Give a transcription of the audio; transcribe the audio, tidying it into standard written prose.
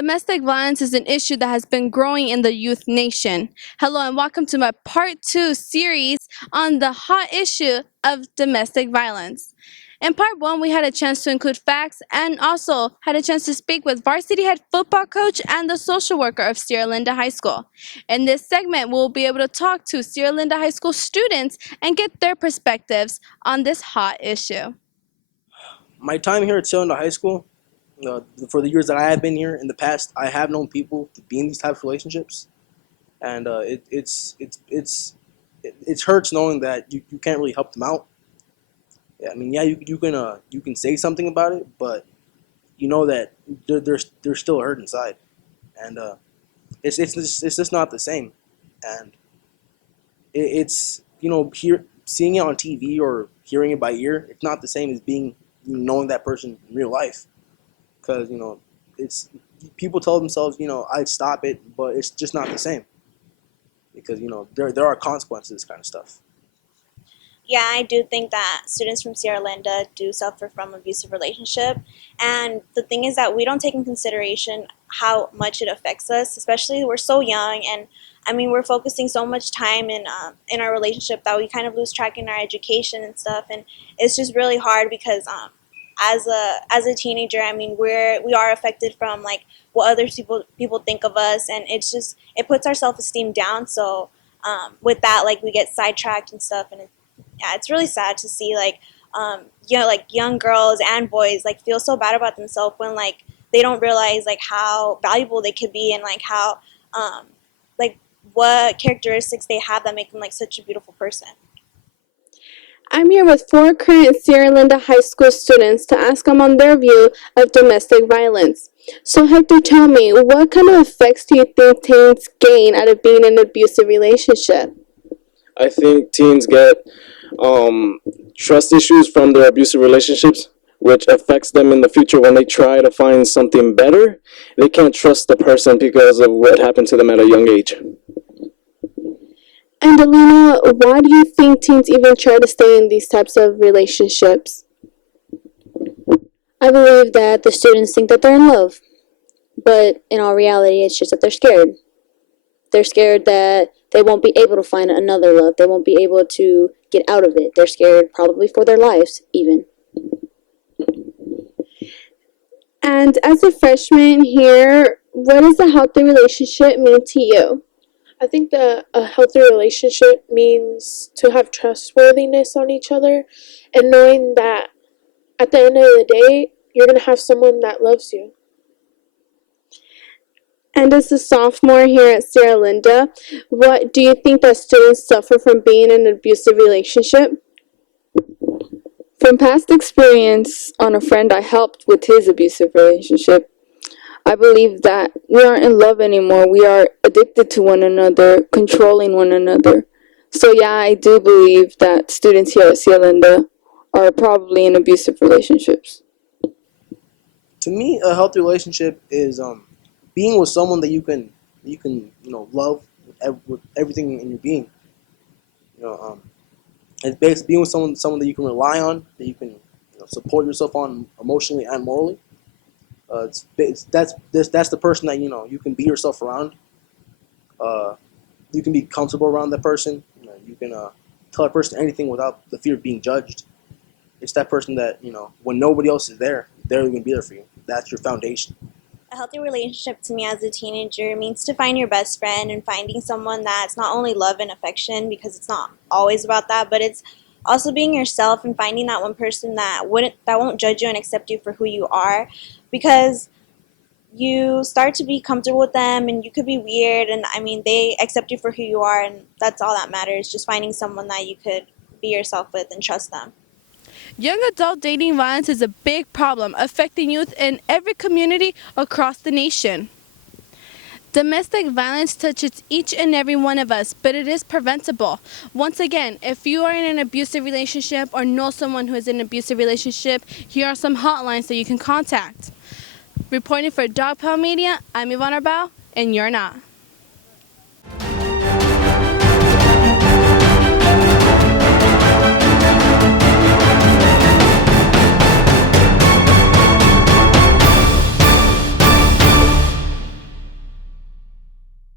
Domestic violence is an issue that has been growing in the youth nation. Hello, and welcome to my part two series on the hot issue of domestic violence. In part one, we had a chance to include facts and also had a chance to speak with varsity head football coach and the social worker of Sierra Linda High School. In this segment, we'll be able to talk to Sierra Linda High School students and get their perspectives on this hot issue. My time here at Cylinder High School, for the years that I have been here in the past, I have known people to be in these types of relationships, and it hurts knowing that you can't really help them out. Yeah, I mean, yeah, you can say something about it, but you know that they're still hurt inside, and it's just not the same, and it's seeing it on TV or hearing it by ear, it's not the same as being knowing that person in real life. Because it's people tell themselves I'd stop it, but it's just not the same because there are consequences to this kind of stuff. Yeah, I do think that students from Sierra Linda do suffer from abusive relationship, and the thing is that we don't take in consideration how much it affects us. Especially we're so young, and I mean we're focusing so much time in our relationship that we kind of lose track in our education and stuff, and it's just really hard because as a teenager, I mean we are affected from like what other people think of us, and it puts our self-esteem down. So with that, like we get sidetracked and stuff, and yeah, it's really sad to see like like young girls and boys like feel so bad about themselves when like they don't realize like how valuable they could be and like how like what characteristics they have that make them like such a beautiful person. I'm here with four current Sierra Linda High School students to ask them on their view of domestic violence. So Hector, tell me, what kind of effects do you think teens gain out of being in an abusive relationship? I think teens get trust issues from their abusive relationships, which affects them in the future when they try to find something better. They can't trust the person because of what happened to them at a young age. And Alina, why do you think teens even try to stay in these types of relationships? I believe that the students think that they're in love, but in all reality, it's just that they're scared. They're scared that they won't be able to find another love. They won't be able to get out of it. They're scared probably for their lives, even. And as a freshman here, what does a healthy relationship mean to you? I think that a healthy relationship means to have trustworthiness on each other and knowing that at the end of the day, you're going to have someone that loves you. And as a sophomore here at Sierra Linda, what do you think that students suffer from being in an abusive relationship? From past experience on a friend I helped with his abusive relationship, I believe that we aren't in love anymore. We are addicted to one another, controlling one another. So yeah, I do believe that students here at Sierra Linda are probably in abusive relationships. To me, a healthy relationship is being with someone that you can love with everything in your being. It's basically being with someone that you can rely on, that you can support yourself on emotionally and morally. That's the person that you can be yourself around. You can be comfortable around that person. You can tell that person anything without the fear of being judged. It's that person that when nobody else is there, they're going to be there for you. That's your foundation. A healthy relationship to me as a teenager means to find your best friend and finding someone that's not only love and affection, because it's not always about that, but it's also being yourself and finding that one person that won't judge you and accept you for who you are, because you start to be comfortable with them and you could be weird, and I mean they accept you for who you are, and that's all that matters, just finding someone that you could be yourself with and trust them. Young adult dating violence is a big problem affecting youth in every community across the nation. Domestic violence touches each and every one of us, but it is preventable. Once again, if you are in an abusive relationship or know someone who is in an abusive relationship, here are some hotlines that you can contact. Reporting for Dog Pound Media, I'm Yvonne Arbau, and you're not.